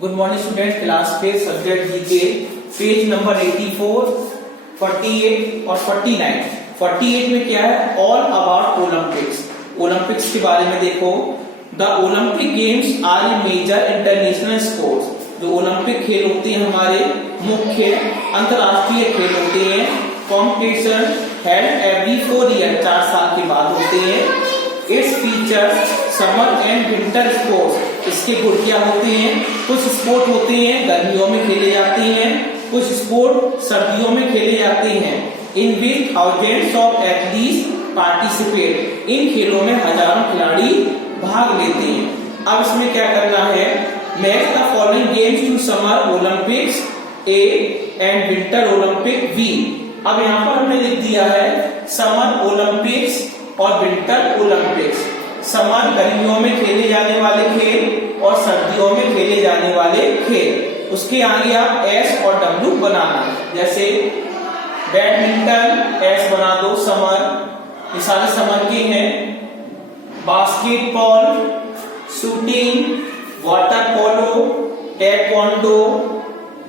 Good morning student, class पे subject GK page number 84, 48 और 49। 48 में क्या है? All about Olympics. ओलंपिक्स के बारे में देखो। The Olympic games are a major international sports. जो ओलंपिक खेल होते हैं हमारे मुख्य अंतरराष्ट्रीय खेल होते हैं। कॉम्पिटिशन हेल्ड एवरी 4 ईयर, 4 साल के बाद होते हैं। Its features summer and winter sports. इसके गुण क्या होते हैं? कुछ स्पोर्ट होते हैं गर्मियों में खेले जाते हैं, कुछ स्पोर्ट सर्दियों में खेले जाते हैं। इन विच थाउजेंड्स ऑफ एथलीट्स पार्टिसिपेट। इन खेलों में हजारों खिलाड़ी भाग लेते हैं। अब इसमें क्या करना है? Match the following games to summer Olympics A and winter Olympic B. अब यहाँ पर हमने लिख दिया है समर ओलंपिक्स और विंटर ओलंपिक्स। समर गर्मियों में खेले जाने वाले खेल और सर्दियों में खेले जाने वाले खेल। उसके आगे आप एस और डब्ल्यू बनाना। जैसे बैडमिंटन एस बना दो समर, ये सारे समर के हैं। Basketball, shooting, water polo, taekwondo,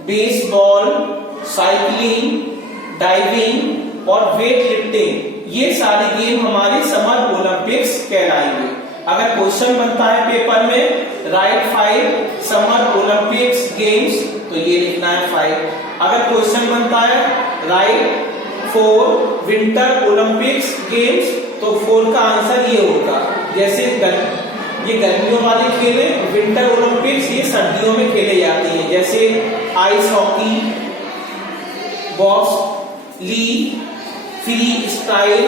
baseball, cycling, diving और वेट लिफ्टिंग, ये सारे गेम हमारे समर ओलंपिक्स कहलाएंगे। अगर क्वेश्चन बनता है पेपर में राइट 5 समर ओलंपिक्स गेम्स, तो ये लिखना है 5। अगर क्वेश्चन बनता है राइट 4 विंटर ओलंपिक्स गेम्स, तो 4 का आंसर ये होगा। जैसे ये गर्मियों वाले खेल है, विंटर ओलंपिक्स ये सर्दियों में खेले जाते हैं। जैसे आइस हॉकी, बॉक्स ली, फ्री स्टाइल,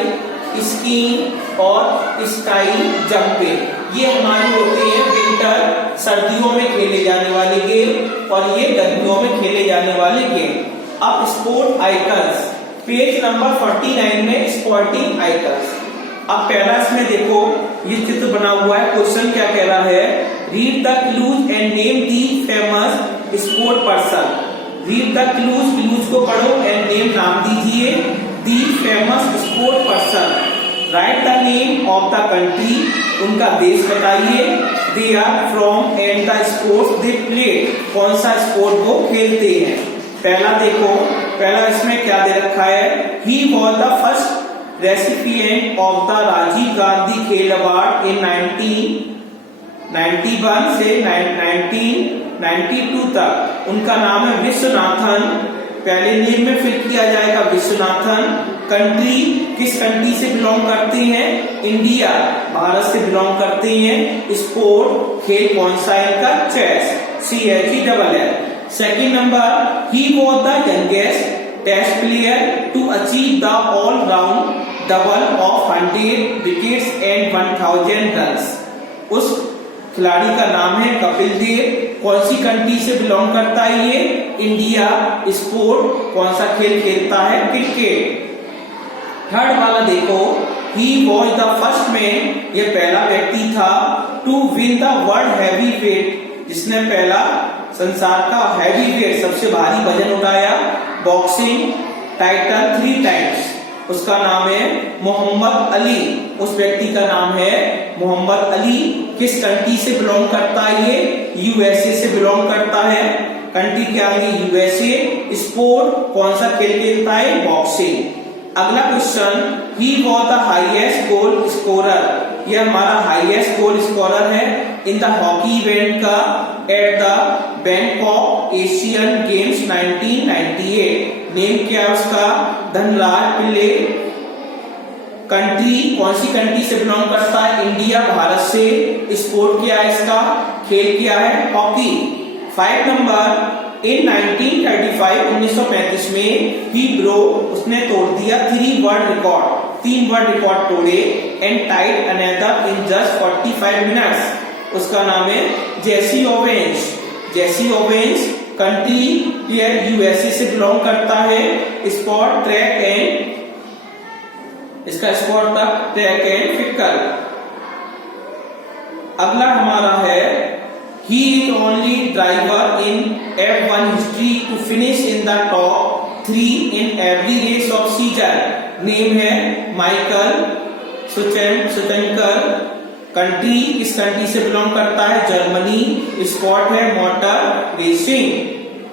स्कीइंग और स्काई जंपिंग, ये हमारे होते हैं विंटर सर्दियों में खेले जाने वाले गेम और ये गर्मियों में खेले जाने वाले गेम। अब स्पोर्ट आइकन्स, पेज नंबर 49 में स्पोर्टिंग आइकन्स। अब पहला इसमें देखो ये चित्र बना हुआ है। क्वेश्चन क्या कह रहा है? Read the clues and name the famous sport person. Read the clues, clues को पढ़ो एंड नेम नाम दीजिए the famous sport person. Write the name of the country, उनका देश बताइए। They are from and the sports they play, कौन सा sport वो खेलते हैं। पहला देखो, पहला इसमें क्या दे रखा है? He was the first recipient of the Rajiv Gandhi Khel award इन 1991 से 1992 तक। उनका नाम है विश्वनाथन। पहले नेम में फिल किया जाएगा विश्वनाथन। कंट्री, किस कंट्री से बिलोंग करते हैं? इंडिया, भारत से बिलोंग करते हैं। स्पोर्ट, खेल कौन सा है इनका? Chess, CHESS। Second number, he was the youngest test player to achieve the all round double of 100 wickets and 1000 runs. उस खिलाड़ी का नाम है कपिल देव। कौन सी कंट्री से बिलोंग करता है ये? इंडिया। स्पोर्ट कौन सा खेल खेलता है? क्रिकेट। थर्ड वाला देखो, he was the first man, ये पहला व्यक्ति था to win the world heavy weight, जिसने पहला संसार का हैवी वेट सबसे भारी वजन उठाया बॉक्सिंग टाइटल 3 टाइम्स। उसका नाम है मोहम्मद अली। उस व्यक्ति का नाम है मोहम्मद अली। किस कंट्री से बिलोंग करता है ये? USA से बिलोंग करता है। कंट्री क्या है? USA। स्पोर्ट कौन सा खेल खेलता है? बॉक्सिंग। अगला question, he was the highest goal scorer. यह हमारा हाईएस्ट गोल स्कोरर है इन द हॉकी इवेंट का at the Bangkok Asian games 1998। Name क्या है उसका? धनराज पिल्ले। कंट्री, कौन सी कंट्री से बिलोंग करता है? इंडिया, भारत से। स्पोर्ट क्या है इसका? खेल क्या है? हॉकी। 5 नंबर, इन 1935 में ही ब्रोक, उसने तोड़ दिया 3 वर्ल्ड रिकॉर्ड, 3 वर्ल्ड रिकॉर्ड तोड़े। And tied another in just 45 minutes. उसका नाम है Jesse Owens. Jesse Owens. Country player USA से बिलोंग करता है। स्पोर्ट ट्रैक एंड, इसका स्पोर्ट का ट्रैक एंड फिकल। अगला हमारा है, he is only driver in F1 history to finish in the top 3 in every race of season. Name है माइकल शुचेंकर। कंट्री किस कंट्री से बिलोंग करता है, जर्मनी। स्पोर्ट है मोटर रेसिंग।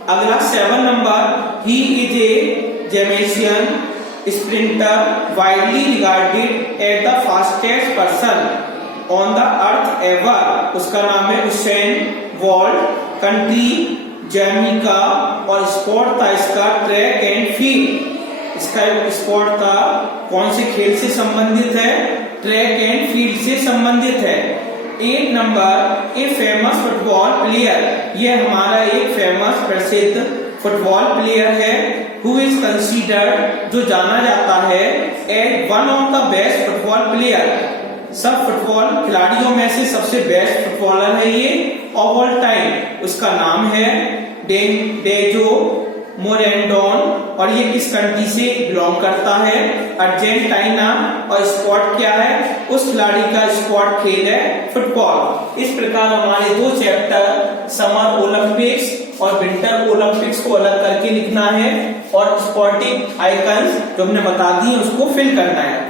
अगला 7 number, he is a Jamaican sprinter widely regarded as the fastest person on the earth ever. उसका नाम है उसेन बोल्ट। कंट्री जैमिका और स्पोर्ट था इसका ट्रैक एंड फील्ड। इसका स्पोर्ट था कौन से खेल से संबंधित है, ट्रैक एंड फील्ड से संबंधित है। 8 नंबर, ए फेमस फुटबॉल प्लेयर, ये हमारा एक फेमस प्रसिद्ध फुटबॉल प्लेयर है। हु इज कंसीडर्ड, जो जाना जाता है as one of the best football player, सब फुटबॉल खिलाड़ियों में से सबसे बेस्ट फुटबॉलर है ये ऑफ ऑल टाइम। उसका नाम है डेजो मोरेंडोन और ये किस कंट्री से बिलोंग करता है, अर्जेंटीना। और स्पोर्ट क्या है, उस खिलाड़ी का स्पोर्ट खेल है फुटबॉल। इस प्रकार हमारे 2 चैप्टर समर ओलंपिक्स और विंटर ओलंपिक्स को अलग करके लिखना है और स्पोर्टिंग आइकन्स जो हमने बता दिए उसको फिल करना है।